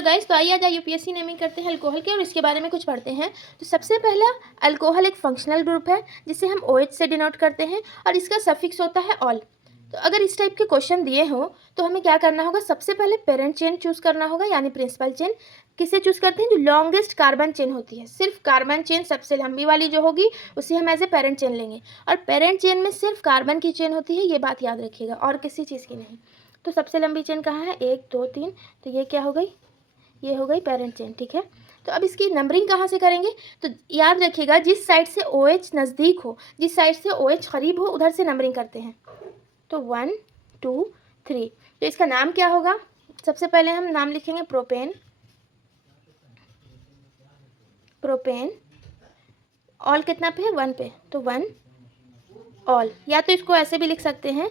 चलो गाइस, तो आइए आज यूपीएससी नेमिंग करते हैं अल्कोहल के और इसके बारे में कुछ पढ़ते हैं। तो सबसे पहला, अल्कोहल एक फंक्शनल ग्रुप है जिसे हम OH से डिनोट करते हैं और इसका सफिक्स होता है ऑल। तो अगर इस टाइप के क्वेश्चन दिए हो तो हमें क्या करना होगा, सबसे पहले पेरेंट चेन चूज करना होगा, यानी प्रिंसिपल चेन। किसे चूज करते हैं? जो लॉन्गेस्ट कार्बन चेन होती है, सिर्फ कार्बन चेन सबसे लंबी वाली जो होगी उसे हम एज ए पेरेंट चेन लेंगे। और पेरेंट चेन में सिर्फ कार्बन की चेन होती है, ये बात याद रखिएगा, और किसी चीज़ की नहीं। तो सबसे लंबी चेन कहाँ है? 1 2 3। तो ये क्या हो गई? ये हो गई पेरेंट चेन। ठीक है, तो अब इसकी नंबरिंग कहाँ से करेंगे? तो याद रखिएगा, जिस साइड से OH नज़दीक हो, जिस साइड से OH करीब हो, उधर से नंबरिंग करते हैं। तो 1 2 3। तो इसका नाम क्या होगा? सबसे पहले हम नाम लिखेंगे प्रोपेन। प्रोपेन ऑल कितना पे है? 1 पे, तो 1 ऑल। या तो इसको ऐसे भी लिख सकते हैं,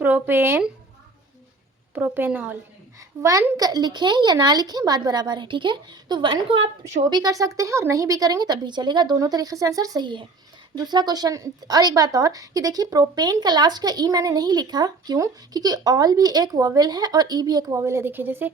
प्रोपेन प्रोपेनॉल। 1 लिखें या ना लिखें बात बराबर है। ठीक है, तो 1 को आप शो भी कर सकते हैं और नहीं भी करेंगे तब भी चलेगा, दोनों तरीके से आंसर सही है। दूसरा क्वेश्चन, और एक बात और कि देखिए, प्रोपेन का लास्ट का ई मैंने नहीं लिखा, क्यों? क्योंकि ऑल भी एक वॉवेल है और ई भी एक वॉवेल है। देखिए, जैसे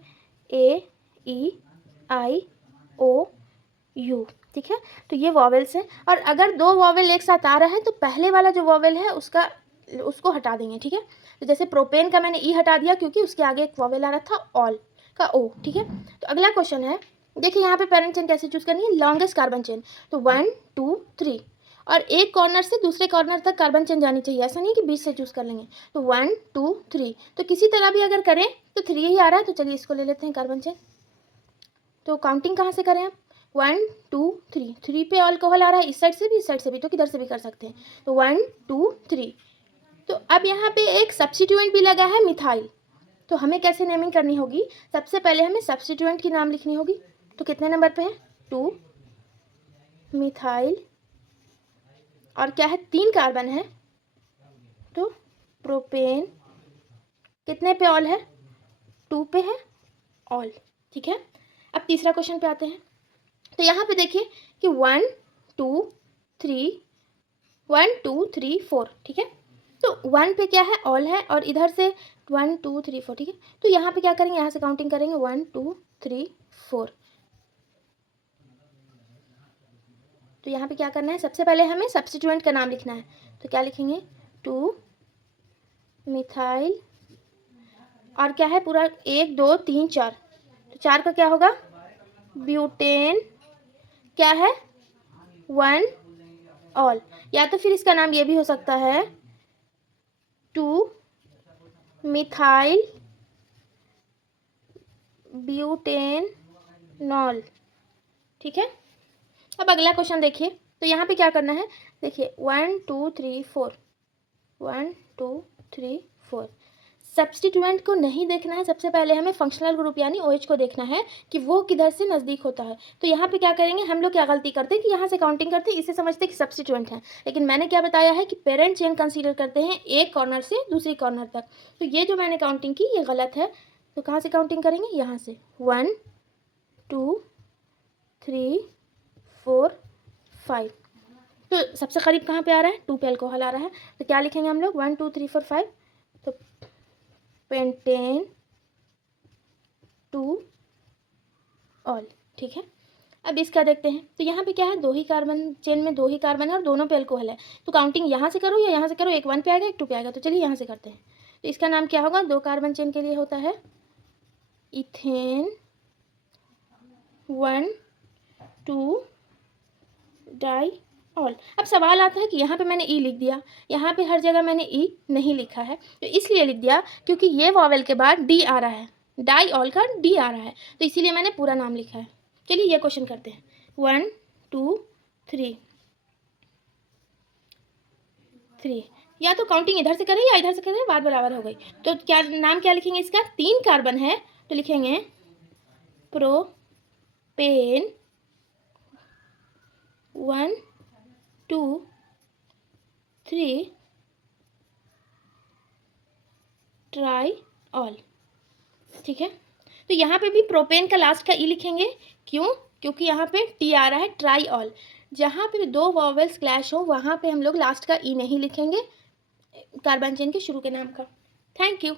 AEIOU। ठीक है, तो ये वॉवेल्स हैं, और अगर 2 वॉवेल एक साथ आ रहा है तो पहले वाला जो वॉवेल है उसको हटा देंगे। ठीक है, तो जैसे प्रोपेन का मैंने ई हटा दिया क्योंकि उसके आगे एक वॉवेल आ रहा था ऑल का ओ। ठीक है, तो अगला क्वेश्चन है, देखिए यहाँ पे पेरेंट चेन कैसे चूज करनी है? Longest carbon chain. तो 1 2 3, और एक कॉर्नर से दूसरे कॉर्नर तक कार्बन चेन जानी चाहिए, ऐसा नहीं कि बीच से चूज कर लेंगे। तो 1 2 3, तो किसी तरह भी अगर करें तो 3 ही आ रहा है, तो चलिए इसको ले लेते हैं कार्बन चेन। तो काउंटिंग कहाँ से करें आप? 1 2 3, 3 पे अल्कोहल आ रहा है, इस साइड से भी इस साइड से भी, तो किधर से भी कर सकते हैं। तो 1 2 3। तो अब यहाँ पे एक सब्स्टिट्यूएंट भी लगा है, मिथाइल। तो हमें कैसे नेमिंग करनी होगी? सबसे पहले हमें सब्स्टिट्यूएंट की नाम लिखनी होगी। तो कितने नंबर पे है? 2 मिथाइल, और क्या है? 3 कार्बन है, तो प्रोपेन। कितने पे ऑल है? 2 पे है ऑल। ठीक है, अब तीसरा क्वेश्चन पे आते हैं। तो यहाँ पे देखिए कि 1 2 3 1 2 3 4। ठीक है, तो 1 पे क्या है? ऑल है, और इधर से 1 2 3 4। ठीक है, तो यहाँ पे क्या करेंगे? यहाँ से काउंटिंग करेंगे 1 2 3 4। तो यहाँ पे क्या करना है? सबसे पहले हमें सब्स्टिट्यूएंट का नाम लिखना है। तो क्या लिखेंगे? 2 मिथाइल, और क्या है पूरा? 1 2 3 4, तो 4 का क्या होगा? ब्यूटेन। क्या है? 1 ऑल। या तो फिर इसका नाम ये भी हो सकता है, 2 मिथाइल ब्यूटेनॉल। ठीक है, अब अगला क्वेश्चन देखिए। तो यहाँ पे क्या करना है? देखिए 1 2 3 4, 1 2 3 4। सब्स्टिट्यूएंट को नहीं देखना है, सबसे पहले हमें फंक्शनल ग्रुप यानी OH को देखना है कि वो किधर से नज़दीक होता है। तो यहाँ पे क्या करेंगे? हम लोग क्या गलती करते हैं कि यहाँ से काउंटिंग करते हैं, इसे समझते हैं कि सब्स्टिट्यूएंट है, लेकिन मैंने क्या बताया है कि पेरेंट चेन कंसीडर करते हैं एक कॉर्नर से दूसरी कॉर्नर तक। तो ये जो मैंने काउंटिंग की ये गलत है। तो कहाँ से काउंटिंग करेंगे? यहाँ से 1 2 3 4 5। तो सबसे करीब कहाँ पे आ रहा है? 2 पे अल्कोहल आ रहा है, तो क्या लिखेंगे हम लोग? 1 2 3 4 5। तो पेंटेन 2 ऑल। ठीक है, अब इसका देखते हैं। तो यहाँ पे क्या है? 2 ही कार्बन, चेन में 2 ही कार्बन है और दोनों पे अल्कोहल है। तो काउंटिंग यहाँ से करो या यहाँ से करो, एक 1 पे आएगा एक 2 पे आएगा। तो चलिए यहाँ से करते हैं। तो इसका नाम क्या होगा? 2 कार्बन चेन के लिए होता है इथेन 1 2 डाई ऑल। अब सवाल आता है कि यहाँ पे मैंने ई लिख दिया, यहाँ पे हर जगह मैंने ई नहीं लिखा है, तो इसलिए लिख दिया क्योंकि ये वॉवेल के बाद डी आ रहा है, डाई ऑल का डी आ रहा है, तो इसीलिए मैंने पूरा नाम लिखा है। चलिए ये क्वेश्चन करते हैं। 1 2 3 3, या तो काउंटिंग इधर से करें या इधर से करें, बात बराबर हो गई। तो क्या नाम क्या लिखेंगे इसका? 3 कार्बन है, तो लिखेंगे प्रोपेन 1 2 3 ट्राई ऑल। ठीक है, तो यहाँ पे भी प्रोपेन का लास्ट का ई लिखेंगे, क्यों? क्योंकि यहाँ पे टी आ रहा है, ट्राई ऑल। जहाँ पे 2 वॉवेल्स क्लैश हो वहाँ पे हम लोग लास्ट का ई नहीं लिखेंगे कार्बन चेन के शुरू के नाम का। Thank you.